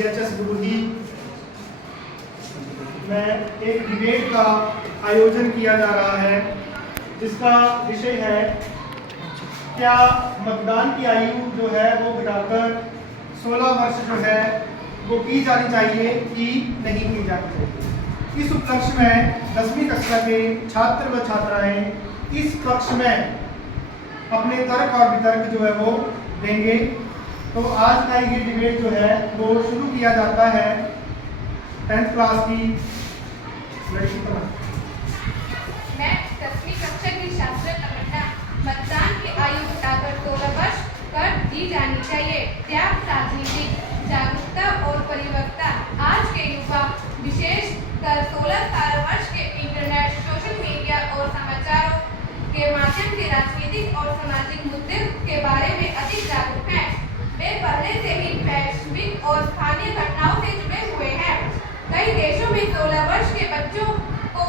DHS गुरुही में एक debate का आयोजन किया जा रहा है, जिसका विषय है क्या मतदान की आयु जो है वो घटाकर 16 वर्ष जो है वो की जानी चाहिए कि नहीं की जानी चाहिए। इस उपलक्ष्य में 10वीं कक्षा के छात्र व छात्राएं इस पक्ष में अपने तर्क और वितर्क जो है वो देंगे। तो आज का ये डिबेट जो है वो शुरू किया जाता है 10th क्लास की लड़की पर। मैं 10वीं कक्षा की छात्र तमन्ना। मतदान की आयु घटाकर 16 वर्ष कर दी जानी चाहिए। त्याग, राजनीतिक जागरूकता और परिपक्वता। आज के युवा विशेषकर 16-17 वर्ष के इंटरनेट, सोशल मीडिया और समाचारों के माध्यम से राजनीतिक और सामाजिक मुद्दे के बारे में अधिक जागरूक हैं। वे पहले से ही वैश्विक और स्थानीय घटनाओं से जुड़े हुए हैं। कई देशों में 16 वर्ष के बच्चों को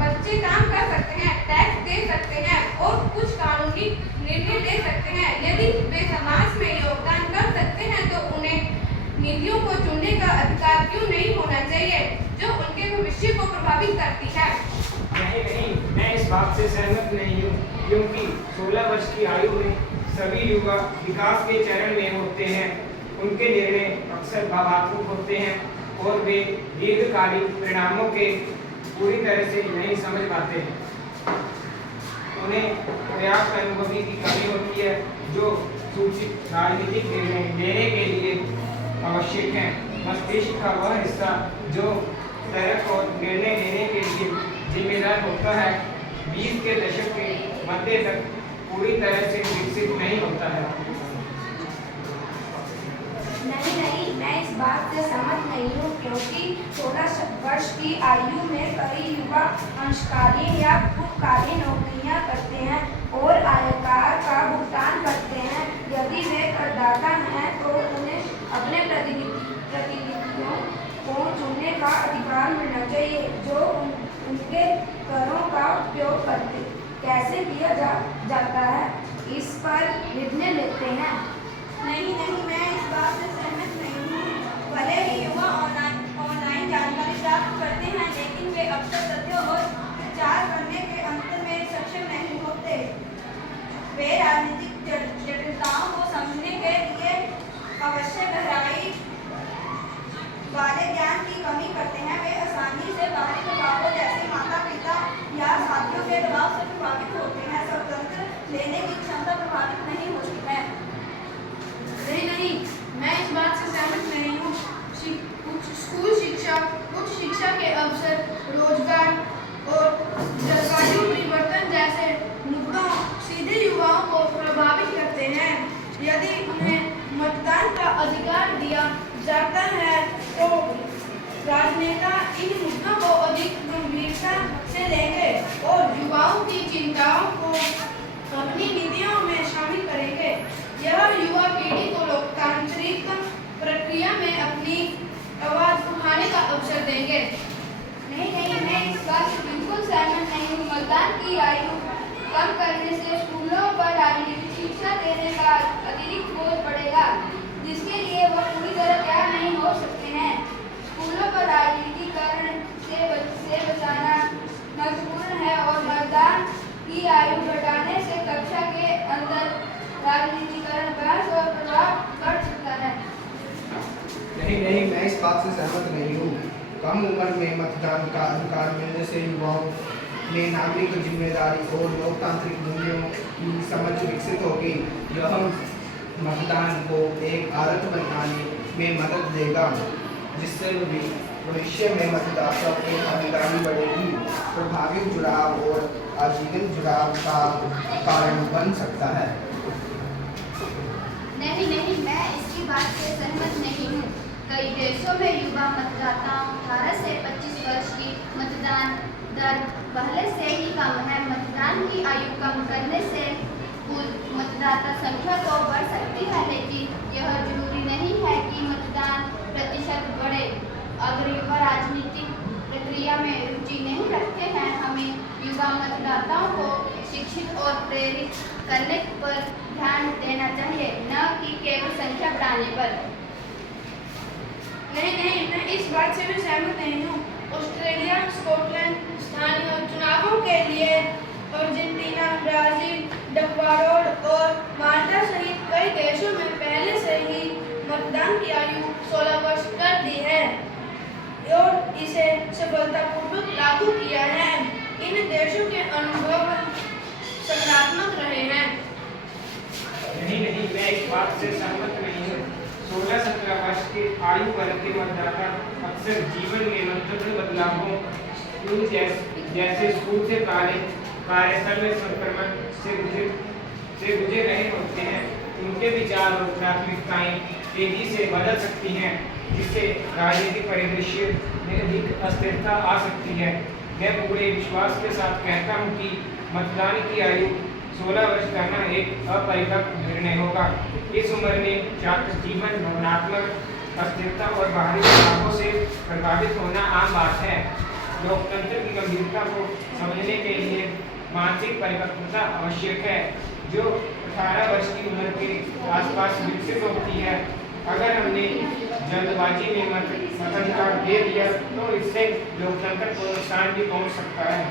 बच्चे काम कर सकते हैं, टैक्स दे सकते हैं और कुछ कानूनी निर्णय ले सकते हैं। यदि वे समाज में योगदान कर सकते हैं तो उन्हें नीतियों को चुनने का अधिकार क्यों नहीं होना चाहिए जो उनके भविष्य को प्रभावित करती है। नहीं, मैं इस बात से सहमत नहीं हूँ, क्योंकि 16 वर्ष की आयु में सभी युवा विकास के चरण में होते हैं। उनके निर्णय अक्सर भावनात्मक होते हैं और वे दीर्घकालिक परिणामों के पूरी तरह से नहीं समझ पाते हैं। उन्हें पर्याप्त अनुभवी की कमी होती है जो सूचित राजनीतिक निर्णय लेने के लिए आवश्यक है। मस्तिष्क का वह हिस्सा जो तर्क और निर्णय लेने के लिए जिम्मेदार होता है 20 के दशक के मध्य तक पूरी तरह से विकसित नहीं होता है। नहीं, मैं इस बात से सहमत नहीं हूँ, क्योंकि 16 वर्ष की आयु में कई युवा अंशकालीन या पूर्णकालीन नौकरियाँ करते हैं और आयकर का भुगतान करते हैं। यदि वे करदाता हैं तो उन्हें अपने प्रतिनिधियों को चुनने का अधिकार मिलना चाहिए जो उनके करों का उपयोग कैसे किया जाता है इस पर निर्णय लेते हैं। नहीं, मैं इस बात से सहमत नहीं हूँ। भले ही युवा ऑनलाइन जानकारी प्राप्त करते हैं, लेकिन वे अक्सर तथ्यों और विचार करने के अंतर में सक्षम नहीं होते। वे राजनीतिक जटिलताओं को समझने के लिए आवश्यक गहराई वाले ज्ञान की कमी करते हैं। वे आसानी से बाहरी प्रभावों जैसे माता-पिता या साथियों के दबाव से प्रभावित होते हैं। स्वतंत्र लेने की क्षमता प्रभावित नहीं होती है। नहीं, मैं इस बात से सहमत नहीं हूँ। स्कूल शिक्षा, उच्च शिक्षा के अवसर, रोजगार और जलवायु परिवर्तन जैसे मुद्दों सीधे युवाओं को प्रभावित करते हैं। यदि उन्हें मतदान का अधिकार दिया जाता है तो राजनेता इन मुद्दों को अधिक गंभीरता से लेंगे और युवाओं की चिंताओं को अपनी नीतियों में शामिल करेंगे। यह युवा पीढ़ी को लोकतांत्रिक प्रक्रिया में अपनी आवाज उठाने का अवसर देंगे। नहीं, मैं इस बात से बिल्कुल सहमत नहीं हूँ। मतदान की आयु कम करने से स्कूलों पर राजनीतिक शिक्षा देने का अतिरिक्त बोझ पड़ेगा, जिसके लिए वह पूरी तरह तैयार नहीं हो सकते हैं। स्कूलों पर राजनीतिकरण से बचाना महत्वपूर्ण है और मतदान की आयु घटाने से कक्षा के अंदर राजनीतिकरण बहस और प्रभाव बढ़ सकता है। नहीं, मैं इस बात से सहमत नहीं हूँ। कम उम्र में मतदान का अधिकार मिलने से युवाओं में नागरिक जिम्मेदारी और लोकतांत्रिक मूल्यों की समझ विकसित होगी। यह मतदान को एक आदत बनाने में मदद देगा, जिससे भविष्य में मतदाता की भागीदारी बढ़ेगी, प्रभावी जुड़ाव और आजीवन जुड़ाव का कारण बन सकता है। नहीं, मैं इसकी बात से सहमत नहीं हूँ। कई देशों में युवा मतदाताओं 18 से 25 वर्ष की मतदान दर पहले से ही कम है। मतदान की आयु कम करने से कुल मतदाता संख्या तो बढ़ सकती है, लेकिन यह जरूरी नहीं है कि मतदान प्रतिशत बढ़े। अगर युवा राजनीतिक प्रक्रिया में रुचि नहीं रखते हैं, हमें युवा मतदाताओं को शिक्षित और प्रेरित करने पर ध्यान देना चाहिए, न कि केवल संख्या बढ़ाने पर। बात से मैं सहमत नहीं हूँ। ऑस्ट्रेलिया, स्कॉटलैंड स्थानीय चुनावों के लिए अर्जेंटीना, ब्राजील, इक्वाडोर और माल्टा सहित कई देशों में पहले से ही मतदान की आयु 16 वर्ष कर दी है और इसे सफलतापूर्वक लागू किया है। इन देशों के अनुभव सकारात्मक रहे हैं। नहीं, मैं इस बात से सहमत नहीं हूँ। 16-17 वर्ष के आयु वर्ग के मतदाता अक्सर जीवन में महत्वपूर्ण बदलावों जैसे स्कूल से कार्यस्थल में संक्रमण से गुजर रहे होते हैं। उनके विचार और प्राथमिकताएं तेजी से बदल सकती हैं, जिससे राजनीतिक परिदृश्य में अधिक अस्थिरता आ सकती है। मैं पूरे विश्वास के साथ कहता हूं कि मतदान की आयु 16 वर्ष करना एक अपरिपक्व निर्णय होगा। इस उम्र में छात्र जीवन, भावनात्मक अस्थिरता और बाहरी दबावों से प्रभावित होना आम बात है। लोकतंत्र की गंभीरता को समझने के लिए मानसिक परिपक्वता आवश्यक है, जो 18 वर्ष की उम्र के आसपास विकसित होती है। अगर हमने जल्दबाजी में मताधिकार दे दिया तो इससे लोकतंत्र को नुकसान भी पहुंच सकता है।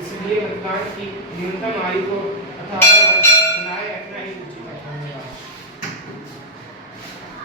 इसलिए मतदान की न्यूनतम आयु को 18 वर्ष बनाए रखना ही उचित है।